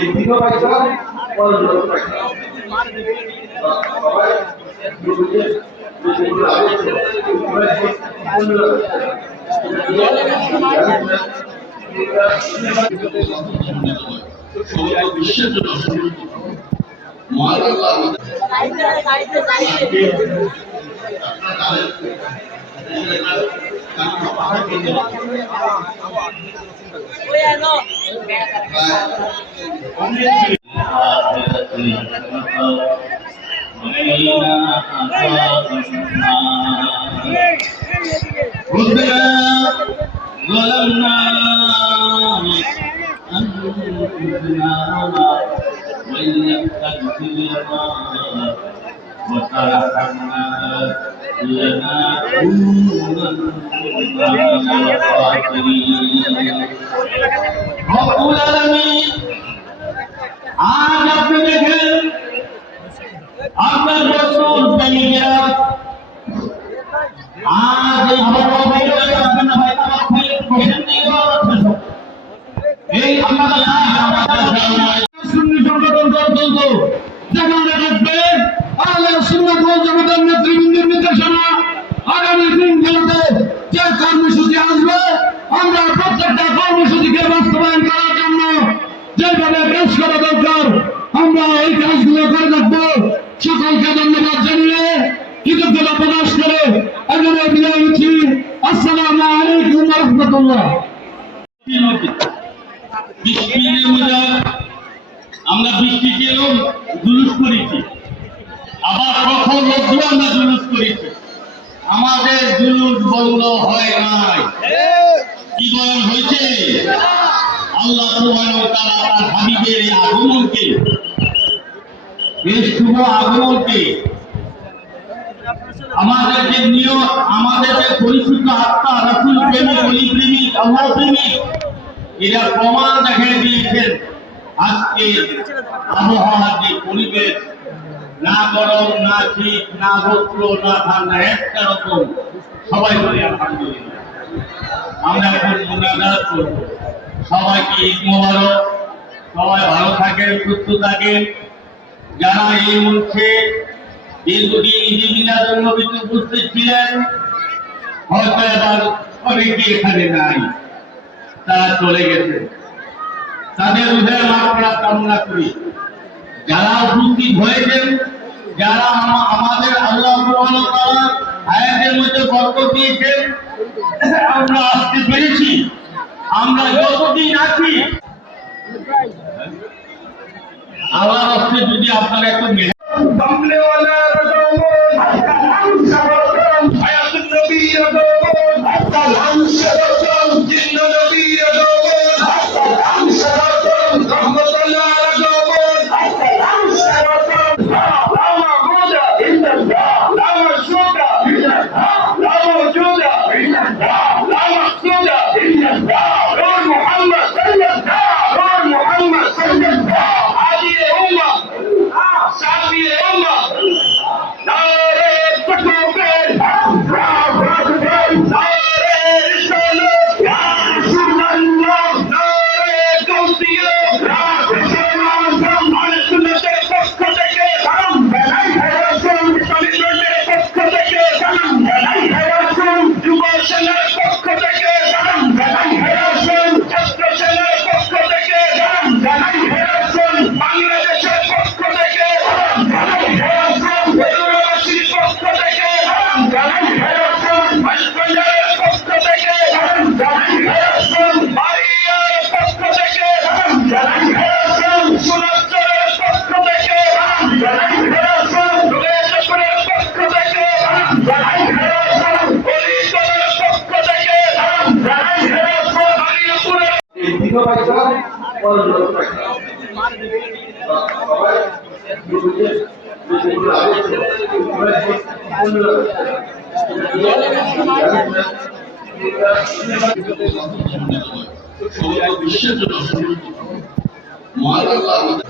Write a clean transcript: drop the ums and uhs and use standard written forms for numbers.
এদিকে পাইছা পরলোক পাইছা সবাই বুঝে যেগুলো আগে সবাই বিশ্বের জন্য মহান আল্লাহ ظلمنا أنفسنا وإن لم تغفر لنا وترحمنا لنكونن من الخاسرين رب العالمين আজ আপনি দেখেন আপনার রাসূল প্রেমিকেরা আজ এই ভারতবর্ষে আপনার এই আমাদের সুন্নি সংগঠন চলতো যেখানে দেখবেন আহলে সুন্নাত ওয়াল জামাতের নেতৃবৃন্দের নির্দেশনা আগামী দিনগুলোতে যে কর্মসূচি আসবে আমরা প্রত্যেকটা কর্মসূচিকে বাস্তবায়ন করার জন্য যেভাবে কাজ করা দরকার আমরা এই কাজগুলো করে থাকবো। সকলকে ধন্যবাদ জানিয়ে কৃতজ্ঞতা প্রকাশ করে এখানে বিদায় নিচ্ছি। আসসালামু আলাইকুম ওয়া রাহমাতুল্লাহ। আমরা বৃষ্টিকেও জুলুস করেছি, আবার কখন রোদ্র আমরা জুলুস করেছি, আমাদের জুলুস বন্ধ হয় নাই। কি বলেন হয়েছে? আল্লাহ সুবহানাহু ওয়া তাআলা তার হাবিবের এই আগমনকে, এই শুভ আগমনকে আমাদের যে নিয়ম, আমাদের যে পরিশুদ্ধ আত্মা রাসূল প্রেমিক, ওলি প্রেমিক, আল্লাহ প্রেমিক, এরা প্রমাণ দেখিয়ে দিয়েছেন। আজকে আবহাওয়ার যে পরিবেশ, না গরম, না শীত, না বস্ত্র, না ঠান্ডা, একটা রকম, সবাই বলি আলহামদুলিল্লাহ। আমরা এখন মুনাজাত করব। সবাইকে ঈদ মোবারক, সবাই ভালো থাকেন, সুস্থ থাকেন। যারা এই মঞ্চে দীর্ঘদিন ঈদ মিলাদুন নবীতে উপস্থিত ছিলেন, হয়তো এবার অনেকে এখানে নাই, তারা চলে গেছে, তাদের রুহের মাগফিরাত কামনা করি। যারা উপস্থিত হয়েছেন, যারা আমাদের আল্লাহ সুবহানাহু ওয়া তাআলা হায়াতের মধ্যে বরকত দিয়েছেন, আমরা আসতে পেরেছি, আমরা যতদিন আছি আল্লাহর রাস্তে যদি আপনারা একটু বিশ্বের জন্য মহান আল্লাহ আমাদের